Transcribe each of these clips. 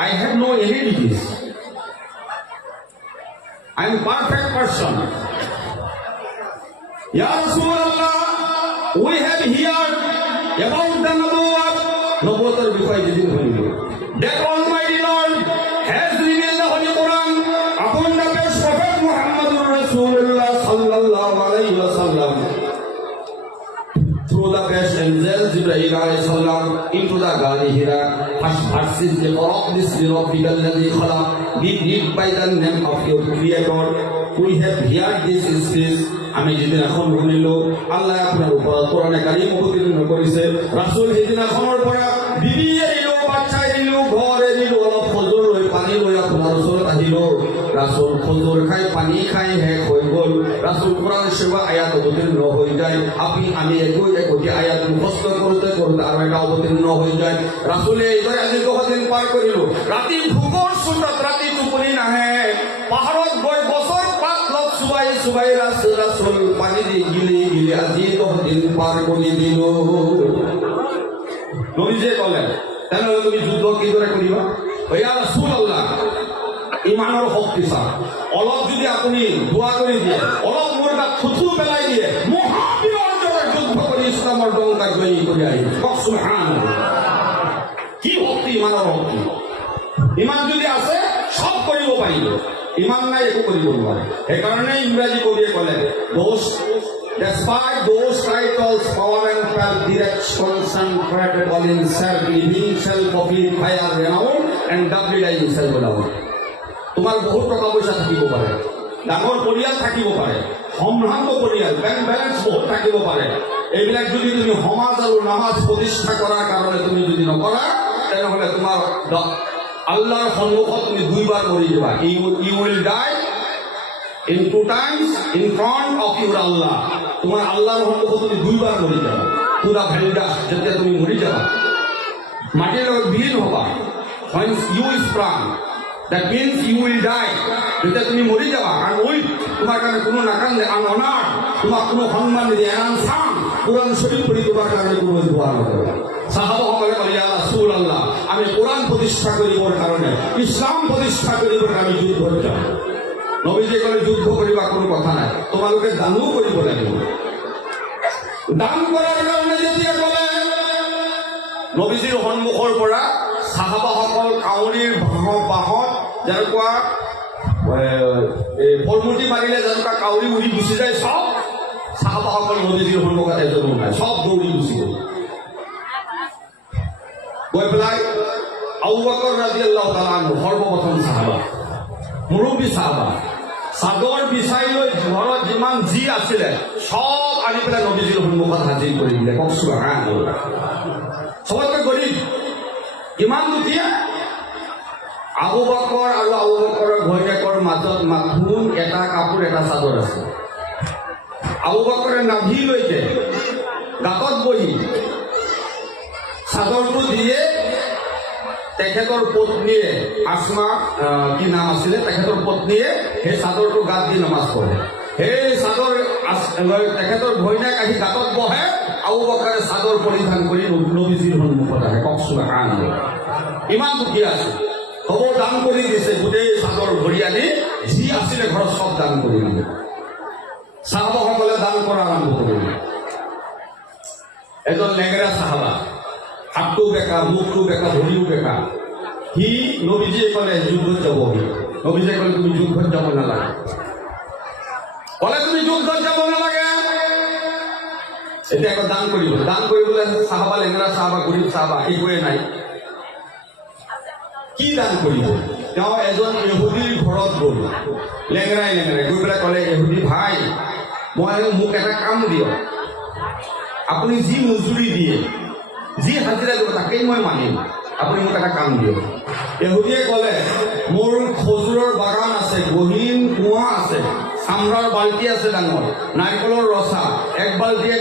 I have no any disease. I am perfect person. Ya Rasulullah, we have heard about the Nabuwatar বিষয়ে যেদিন হইল, that Almighty Lord has revealed the Holy Quran upon the best Prophet Muhammadur Rasulullah sallallahu alaihi wasallam through the best angel Jibreel alayhi salam into the Ghar Hira. First verses the Quran, this Rabbikal ladhi khalaq, be read by the name of your Creator. We have heard this speech. আমি যেদিন এখন বলিল আল্লাহ আপনার উপর কোরআনে কারীম অবতীর্ণ করেছে, রাসূল যেদিন এখনের পরে বিবি এলো, বাচ্চা এলো, ঘর এলো, অলপ ফজর লই পানি লই আপনার ওচৰত আহিল। ৰাসূল ফজৰ খাই পানি খাই শেষ হৈ গ'ল। ৰাসূল কোৰআন সেৱা আয়াত অবতীৰ্ণ হৈ যায়। আমি একোটি আয়াত মুখস্থ কৰোঁতে কৰোঁতে আৰু এটা অবতীৰ্ণ হৈ যায়। ৰাসূলে এইদৰে আজি 10 দিন পাৰ কৰিল। ৰাতি ভোকৰ চোতাত ৰাতি টোপনি নাহে, পাহাৰত গৈ গছৰ পাত লগ চুবাই ৰাসূল পানি দিয়ে গিলি আজি 10 দিন পাৰ কৰি দিল। নবীজে ক'লে তেনেহ'লে তুমি যুদ্ধ কিদৰে কৰিবা? ইয়া ৰাসূলুল্লাহ, ইমানৰ শক্তি চা, অলপ যদি আপুনি দোৱা কৰি দিয়ে, অলপ মোৰ গাত থুথু পেলাই দিয়ে, মহাবীৰৰ দৰে যুদ্ধ কৰি ইছলামৰ ডংকা জয়ী কৰি আহিব। সুবহানাল্লাহ, কি শক্তি, ইমানৰ শক্তি। ইমান যদি আছে সব কৰিব পাৰিব, ইমান নাই একো কৰিব নোৱাৰে। সেইকাৰণে ইংৰাজী কবিয়ে ক'লে, despite those titles, power and wealth, direct concentrated all in self, living self of fire renown and doubly dying self alone. তোমাৰ বহুত টকা পইচা থাকিব পাৰে, ডাঙৰ পৰিয়াল থাকিব পাৰে, সম্ভ্ৰান্ত পৰিয়াল, বেংক বেলেঞ্চ বহুত থাকিব পাৰে। এইবিলাক যদি তুমি সমাজ আৰু নামাজ প্ৰতিষ্ঠা কৰাৰ কাৰণে তুমি যদি নকৰা, তেনেহ'লে তোমাৰ আল্লাহৰ সন্মুখত তুমি 2 বাৰ মৰি যাবা। You will die in 2 times in front of your Allah. তোমার আল্লাহর সন্মুখত তুমি 2 বাৰ মৰি যাবা। পুৰা ভেলডা যেতিয়া তুমি মৰি যাবা, মাটিৰ লগত বিলীন হবা। When you sprang, that means you will die. যেতিয়া তুমি মৰি যাবা, আর ওই তোমার কারণে কোনো নাকান্দে অনার, তোমার কোনো সম্মান নিদিয়ে আনসান কোরআন শরীফ পড়ি তোমার কারণে কোনো দোয়া নকৰে। সাহাবাসকলে ক'লে, ইয়া ৰাসূলুল্লাহ, আমি কোৰআন প্ৰতিষ্ঠা কৰিবৰ কাৰণে, ইছলাম প্ৰতিষ্ঠা কৰিবৰ কাৰণে যুদ্ধত যাম। নবীজে ক'লে যুদ্ধ কৰিবা কোনো কথা নাই, তোমালোকে দানো কৰিব লাগিব। দান কৰাৰ কাৰণে যেতিয়া ক'লে, নবীজীৰ সন্মুখৰ পৰা সাহাবাসকল কাউৰীৰ বাঁহত যেনেকুৱা ফলমূৰ্তি মাৰিলে যেনেকুৱা কাউৰী উৰি গুচি যায়, সব সাহাবাসকল নবীজীৰ সন্মুখত এজনো নাই, সব দৌৰি গুচি গ'ল। গৈ পেলাই আবু বকৰ ৰাদিয়াল্লাহু তাআলা আনহু সৰ্বপ্ৰথম সাহাবা, মুৰব্বী সাহাবা, চাদৰ বিছাই লৈ ঘৰত যিমান যি আছিলে সব আনি পেলাই নবীজীৰ সন্মুখত হাজিৰ কৰি দিলে। সুবহানাল্লাহ, সবতকৈ গৰীব ইমান দুখীয়া আবু বকৰ আৰু আবু বকৰৰ ঘৈণীয়েকৰ মাজত মাথোন এটা কাপোৰ, এটা চাদৰ আছে। আবু বকৰে নাভিলৈকে গাঁতত বহি চাদৰটো দিয়ে তেখেতৰ পত্নীয়ে, আসমা কি নাম আছিলে তেখেতৰ পত্নীয়ে, সেই চাদৰটো গাত দি নমাজ পঢ়ে। সেই চাদৰ তেখেতৰ ঘৈণীয়েক আহি গাঁতত বহে, আবু বকৰে চাদৰ পৰিধান কৰি নবীজীৰ সন্মুখত আহে। সুবহানাল্লাহ, ইমান দুখীয়া আছে, হ'ব দান কৰি দিছে, গোটেই চাদৰ ভৰি আনি যি আছিলে ঘৰত সব দান কৰি দিলে। সাহাবাসকলে দান কৰা আৰম্ভ কৰিলে। এজন লেঙেৰা সাহাবা, হাতটো বেকা, মুখটো বেকা, ভৰিও বেকা, সি নবীজীয়ে ক'লে যুদ্ধত যাব। নবীজীয়ে ক'লে তুমি যুদ্ধত যাব নালাগে, ক'লে তুমি যুদ্ধত যাব নালাগে। এতিয়া আকৌ দান কৰিব, দান কৰিবলৈ সাহাবা, লেঙেৰা সাহাবা, গৰীব সাহাবা, একোৱে নাই, কি দান কৰিব? তেওঁ এজন ইহুদীৰ ঘৰত গ'ল, লেঙেৰাই গৈ পেলাই ক'লে, ইহুদী ভাই, মোক এটা কাম দিয়ক, আপুনি যি মজুৰি দিয়ে, যি হাজিৰা দিব তাকেই মই মানিম, আপুনি মোক এটা কাম দিয়ক। ইহুদীয়ে ক'লে, মোৰ খজুৰৰ বাগান আছে, গহীন কুঁৱা আছে, চামৰাৰ বাল্টি আছে ডাঙৰ, নাৰিকলৰ ৰচা, এক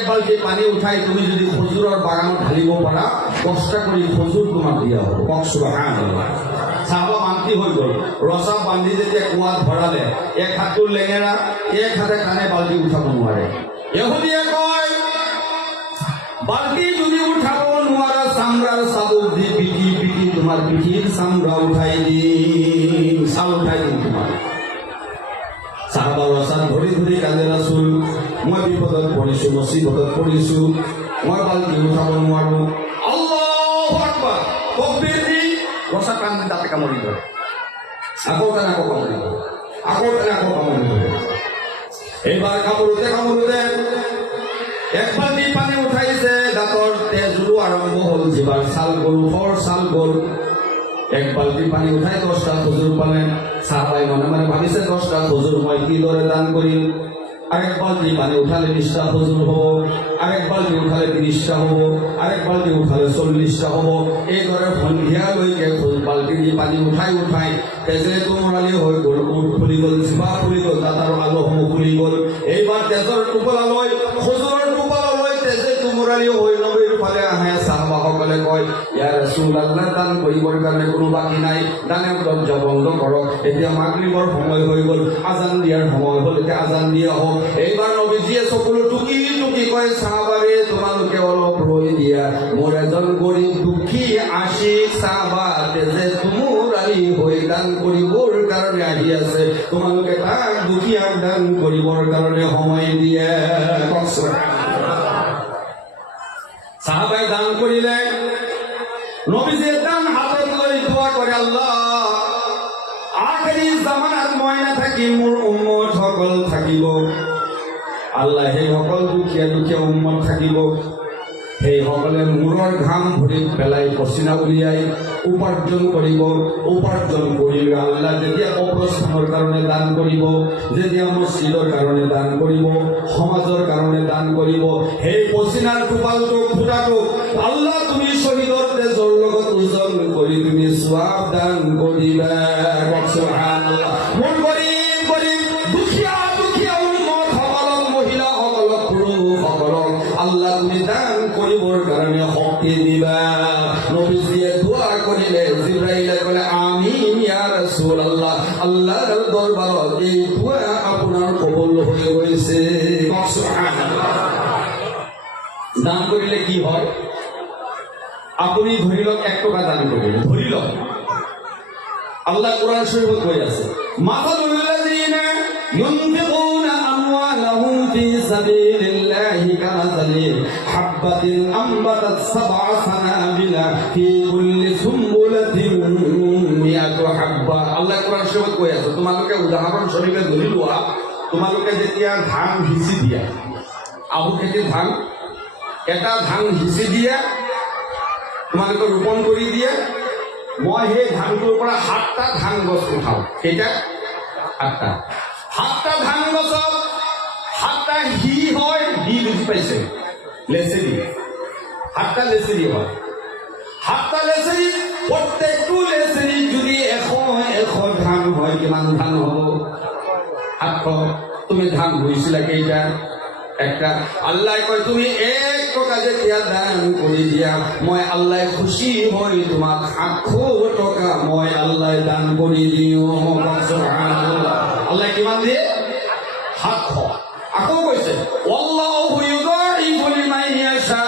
বাল্টি পানী উঠাই তুমি যদি খজুৰৰ বাগানত ঢালিব পাৰা, কষ্ট কৰি খজুৰ তোমাক দিয়া হ'ব। সুবহানাল্লাহ, সাহাবা মান্তি হৈ গ'ল। ৰচা বান্ধি যেতিয়া কুঁৱাত ভৰালে, এক হাতটো লেঙেৰা, এক হাতে কাণে বাল্টি উঠাব নোৱাৰে। ইহুদীয়ে কয়, বাল্টি যদি উঠাব নোৱাৰা, চামৰাৰ চাবুক দি পিটি পিটি তোমাৰ পিঠিৰ চামড়া উঠাই দিন, চাল উঠাই দিন তোমাৰ। সাহাবাৰ ৰাস্তাত ধৰি ধৰি কান্দে ৰাসূল, মই বিপদত পৰিছো, মুসিবতত পৰিছো, মই বাল্টি উঠাব নোৱাৰো। আল্লাহু আকবাৰ, তাকবীৰ দি ৰচা কান্দি তাতে কামুৰি ধৰে, আকৌ তেনে আকৌ কামুৰি ধৰে, আকৌ তেনে আকৌ কামুৰি ধৰে। এইবাৰ কামুৰোতে কামুৰোতে এক বাল্টি পানী উঠাইছে, দাঁতৰ তেজ ওলোৱা আৰম্ভ হ'ল, জিভাৰ ছাল গ'ল, ওঠৰ ছাল গ'ল। এক বাল্টি পানী উঠাই 10টা হুজুৰ পালে। সাহাবাই মনে মনে ভাবিছে 10টা হুজুর মই কি দরে দান করিম। আরেক বাল্টি পানি উঠালে 20টা হুজুর হব, আরেক বাল্টি উঠালে 30টা হব, আরেক বাল্টি উঠালে 40টা হব। এই দরে সন্ধিয়া লৈকে বাল্টি দি পানী উঠাই উঠাই তেজে তোমৰালি হৈ গ'ল, উঠ ফুলি গ'ল, জিভা ফুলি গ'ল, দাঁতৰ আলোসমূহ ফুলি গ'ল। এইবাৰ তেজৰ টোপোলালৈ, হুজুৰৰ টোপোলালৈ তেজে তোমৰালি হৈ নবীৰ ফালে আহে। সাহাবাসকলে কয়, ইয়া ৰাসূলুল্লাহ, দান কৰিবৰ কাৰণে কোনো বাকী নাই, দানে দৰজা বন্ধ কৰক, এতিয়া মাগৰিবৰ সময় হৈ গ'ল, আজান দিয়াৰ সময় হ'ল, এতিয়া আজান দিয়া হওক। এইবাৰ নবীজিয়ে চকুলো টুকি টুকি কয়, সাহাবাৰে তোমালোকে অলপ ৰৈ দিয়া, মোৰ এজন গৰীব দুখী আশিক সাহাবা তেজে তোমৰালি হৈ দান কৰিবৰ কাৰণে আহি আছে, তোমালোকে তাক দুখীয়াক দান কৰিবৰ কাৰণে সময় দিয়ে। সাহাবাই দান কৰিলে, নবীজিয়ে দান হাতত লৈ দোয়া কৰে, আল্লাহ আখেৰি জামানাত মই নাথাকি মোৰ উম্মত সকল থাকিব, আল্লাহ সেই সকল দুখীয়া দুখীয়া উম্মত থাকিব, সেই সকলে মূৰৰ ঘাম ভৰিত পেলাই পচিনা উলিয়াই উপাৰ্জন কৰিব। উপাৰ্জন কৰিলে আল্লাহ যেতিয়া কবৰস্থানৰ কাৰণে দান কৰিব, যেতিয়া মছজিদৰ কাৰণে দান কৰিব, সমাজৰ কাৰণে দান কৰিব, সেই পচিনাৰ টোপালটোক ফুটাটোক আল্লাহ তুমি শহীদৰ তেজৰ লগত ওজন কৰি তুমি সওয়াব দান কৰিবা। সুবহানাল্লাহ। মোৰ গৰীব গৰীব দুখীয়া দুখীয়া উম্মত সকলক, মহিলাসকলক, পুৰুষসকলক আল্লাহ তুমি দান কৰিবৰ কাৰণে শক্তি দিবা। নবীজিয়ে দোয়া কৰিলে, জিবৰাইলে ক'লে, আমিন ইয়া ৰাসূলুল্লাহ, আল্লাহৰ দৰবাৰত এই দোয়া আপোনাৰ কবুল হৈ গৈছে। সুবহানাল্লাহ। দান কৰিলে কি হয়? আপুনি ধৰি লওক 1 টকা দান কৰিলে, ধৰি লওক, আল্লাহ কোরআন শরীফত কৈ আছে, মাসালুল্লাযীনা ইউনফিকুনা আমওয়ালাহুম ফি সাবিলিল্লাহি কামাসালি হাববাতিন আমবাতাত সাবআ সানাবিলা ফি কুল্লি সুম্বুলাতিন মিয়াতু হাব্বা। আল্লাহ কোরআন শরীফত কৈ আছে, তোমালোকে উদাহৰণ স্বৰূপে ধৰি লোৱা, তোমালোকে যেতিয়া ধান সিঁচি দিয়া, আহু খেতিৰ ধান, এটা ধান সিঁচি দিয়া, তোমালোকে ৰোপণ কৰি দিয়ে, মই সেই ধানটোৰ পৰা 7টা ধান গছ উঠাওঁ। কেইটা? 7টা। 7টা ধান গছত 7টা হি হয়, হি বুজি পাইছে? লেচেৰি। 7টা লেচেৰি হয়। 7টা লেচেৰি, প্ৰত্যেকটো লেচেৰি যদি 100 ধান হয়, কিমান ধান হ'ব? 700। তুমি ধান ৰুইছিলা কেইটা? একটা। আল্লাহ কয়, তুমি 1 টকা যেতিয়া দান কৰি দিয়া, মই আল্লাহ খুশি হৈ তোমাক 700 টকা মই আল্লাহ দান কৰি দিওঁ। সুবহানাল্লাহ। আল্লাহ কিমান দিয়ে? 700। আকৌ কৈছে, আল্লাহু ইউদাইফু লিমান ইয়াশা,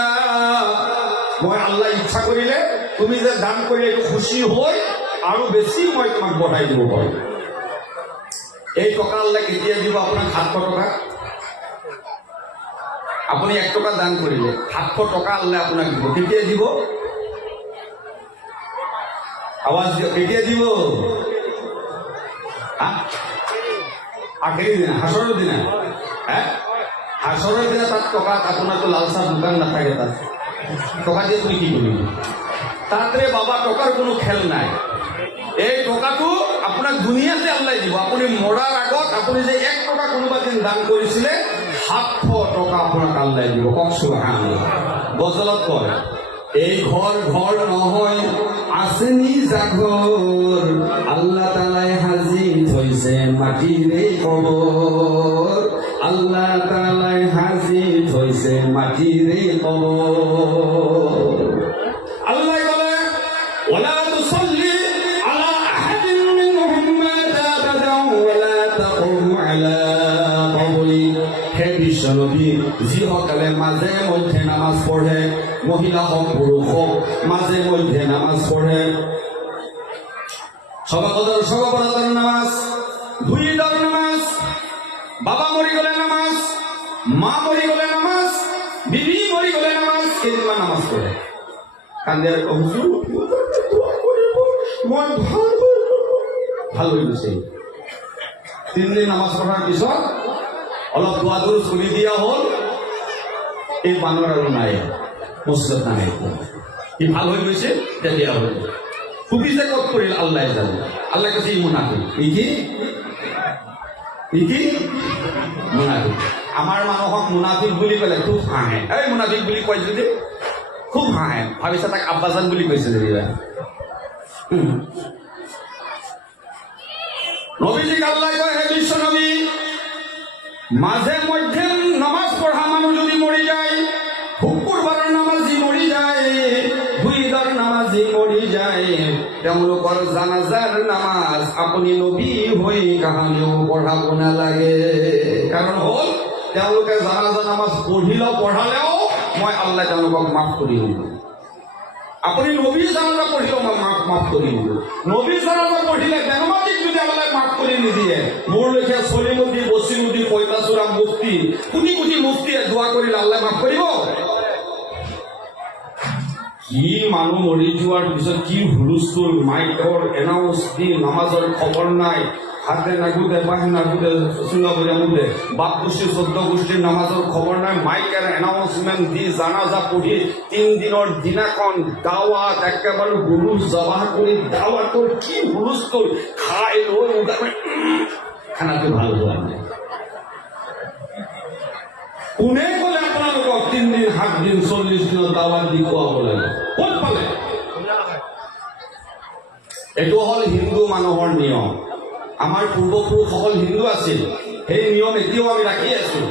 মই আল্লাহ ইচ্ছা কৰিলে তুমি যে দান কৰি খুশি হৈ আৰু বেছি মই তোমাক বঢ়াই দিব পাৰিম। এই টকা আল্লাহ কেতিয়া দিব আপোনাক? 700 টকা। আপুনি 1 টকা দান কৰিলে 700 টকা আল্লাহ আপোনাক দিব। কেতিয়া দিব? আৱাজ দিয়ক, কেতিয়া দিব? আখেৰি দিনা, হাছৰৰ দিনা। হাছৰৰ দিনা তাত টকা, আপোনাৰতো লালচাহ দোকান নাথাকে, তাত টকা দিয়ে তুমি কি কৰিবি? তাতে বাবা টকাৰ কোনো খেল নাই। এই টকাটো আপোনাক দুনিয়াতে আল্লাহ দিব। আপুনি মৰাৰ আগত আপুনি যে 1 টকা কোনোবা দিন দান কৰিছিলে, 700 টকা আপোনাক আল্লাহ দিব। সুবহানাল্লাহ। গজলত কয়, এই ঘৰ ঘৰ নহয়, আছে নিজা ঘৰ, আল্লাহ তাআলাই সাজি থৈছে মাটিৰে কবৰ, আল্লাহ তাআলাই সাজি থৈছে মাটিৰে কবৰ। আল্লাহ বলে, ওয়ালা তুসাল্লি আলা আহাদিন মিনহুম মাতা আবাদান ওয়ালা তাকুম আলা কবরি। হে বিশ্বনবী, যিসকলে মাজে মধ্যে নামাজ পঢ়ে, মহিলা হওক পুৰুষ হওক, মাজে মধ্যে নামাজ পঢ়ে, সগপরাতর নামাজ, ভুইদার নামাজ, বাবা মরি গলে নামাজ, মা মরি গলে নামাজ, বিবি মরি গলে নামাজ, কেদিনমান নামাজ পড়ে কান্দে আর হুজুর মই ভাল হৈ গৈছে। 3 দিন নামাজ পঢ়াৰ পিছত অলপ দোৱা দূৰ চলি দিয়া হ'ল, এই বানৰ আৰু নাই, মছজিদত নাই, ই ভাল হৈ গৈছে। তেতিয়া হ'ল টুপি যে ক'ত পৰিল আল্লাহ জানে। আল্লাহ কৈছে ই মুনাফিক। কি মুনাফিক। আমাৰ মানুহক মুনাফিক বুলি ক'লে খুব হাঁহে। এই মুনাফিক বুলি কয় যদি খুব হাঁহে, ভাবিছে তাক আব্বাজান বুলি কৈছে যেনিবা। নবীজিক আল্লাহ কয়, হে বিশ্ব নবী, মাঝে মধ্যে নামাজ পঢ়া মানুহ যদি মৰি যায়, শুকুৰবাৰৰ নামাজি মৰি যায়, ভুইদাৰ নামাজি মৰি যায়, তেওঁলোকৰ জানাজাৰ নামাজ আপুনি নবী হৈ কাহানিও পঢ়াব নালাগে। কাৰণ হ'ল তেওঁলোকে জানাজা নামাজ পঢ়ালেও মই আল্লাহ তেওঁলোকক মাফ কৰি দিম। আপুনি নবী জানাজা পঢ়িলেও মই মাফ কৰি দিম। নবী জানাজা পঢ়িলে বেনমাজিক যদি আল্লাহ মাফ কৰি নিদিয়ে, মোৰ লেখীয়া চলিমুদ্দি, বছিমুদ্দি, পঁইতাচোৰা মুফতি, কোটি কোটি মুফতিয়ে দোৱা কৰিলে আল্লাহ মাফ কৰিব? কি মানুহ মৰি যোৱাৰ পিছত কি হুলস্থুল, মাইকৰ এনাউন্স দি নামাজৰ খবৰ নাই, হাতে নাগুতে বাহে নাগুতে চুঙা বজা মুদে, বাপ গোষ্ঠী 14 গোষ্ঠীৰ নামাজৰ খবৰ নাই, মাইকেৰ এনাউন্সমেণ্ট দি জানাজা পঢ়ি 3 দিনৰ দিনাখন দাৱাত একেবাৰে গৰু জবাহ কৰি দাৱাতৰ কি হুলস্থুল, খাই লৈ খানাটো ভাল হোৱা নাই। কোনে ক'লে আপোনালোকক 3 দিন 7 দিন 40 দিনত দাৱাত দি খুৱাব লাগে? ক'ত পালে? এইটো হ'ল হিন্দু মানুহৰ নিয়ম। আমাৰ পূৰ্বপুৰুষসকল হিন্দু আছিল, সেই নিয়ম এতিয়াও আমি ৰাখি আছো।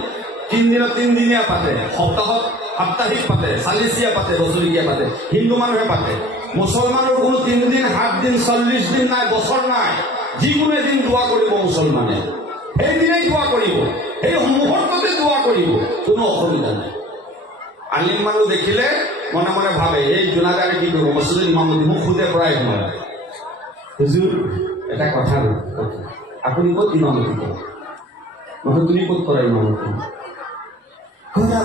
3 দিনত 3 দিনীয়া পাতে, সপ্তাহত সাপ্তাহিক পাতে, চালিচীয়া পাতে, বছৰীয়া পাতে, হিন্দু মানুহে পাতে। মুছলমানৰ কোনো 3 দিন 7 দিন 40 দিন নাই, বছৰ নাই। যিকোনো এদিন দোৱা কৰিব মুছলমানে, সেইদিনাই দোৱা কৰিব, সেই মুহূৰ্ততে দোৱা কৰিব, কোনো অসুবিধা নাই। আলিম মানুহ দেখিলে মনে মনে ভাবে এই জোনাগাৰে কি কৰিব, মছজিদত ইমামতি মোক সোধে প্ৰায় সময়, হুজুৰ এটা কথা আপুনি ক'ত ইমামতি কৰে? নহয় তুমি ক'ত কৰা ইমামতি?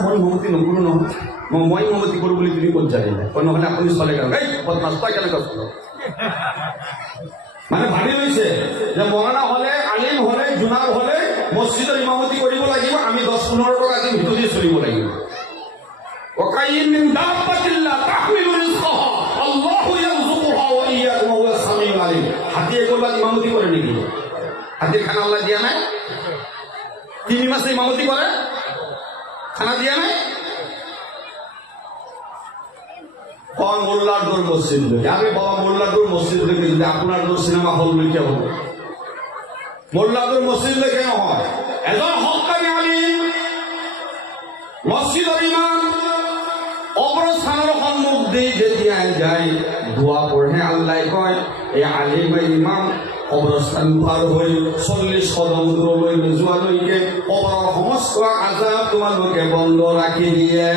মই ইমামতি নকৰোঁ নহয়, মই ইমামতি কৰোঁ বুলি তুমি ক'ত জানিলা? নহ'লে আপুনি চলে কেনেকৈ? এই বদমাস্তা কেনেকৈ চলে? মানে ভাবি লৈছে যে মৌলানা হ'লে, আলিম হ'লে, জোনাব হ'লে মছজিদৰ ইমামতি কৰিব লাগিব, আমি 10-15 টকা দিন ভিতৰি চলিব লাগিব। وَكَأَيِّن مِّن دَابَّةٍ لَّا تَحْمِلُ رِزْقَهَا اللَّهُ يَرْزُقُهَا وَإِيَّاكُمْ وَهُوَ السَّمِيعُ الْعَلِيمُ। হাতীয়ে ক'ৰবাত ইমামতি কৰে নেকি? হাতীৰ খানা আল্লাহ দিয়া নাই? 3 মাসে ইমামতি কৰে, খানা দিয়া নাই? মোল্লার দৌড় মসজিদ লেগে, আরে বাবা মোল্লার দৌড় মসজিদ লেগে যদি আপনার দৌড় সিনেমা হল লেগে হবে, মোল্লার দৌড় মসজিদ লেগে হয়। এজন হক্কানি আলিম মসজিদৰ ইমাম অগ্ৰস্থানৰ সন্মুখ দি যেতিয়া যায় দোৱা পঢ়ে, আল্লাহ কয় এই আলিম ইমাম কবৰস্থান পাৰ হৈ 40 কদম দূৰলৈ নোযোৱালৈকে কবৰৰ সমস্ত আজাব তোমালোকে বন্ধ ৰাখি দিয়ে।